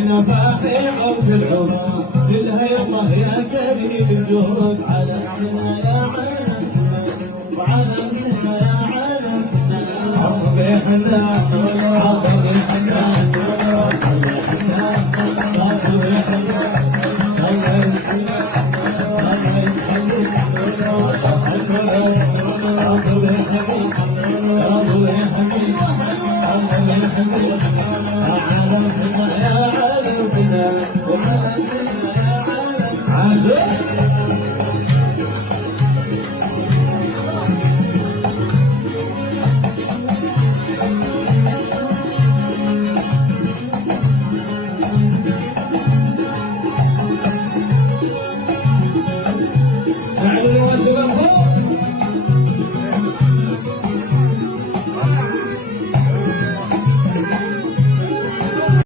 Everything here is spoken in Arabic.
احنا باقي عرف العمى زدها يالله يا كريم الجهود على احنا يا عالمنا وعالمنا يا عالمنا عظم احنا عظم احنا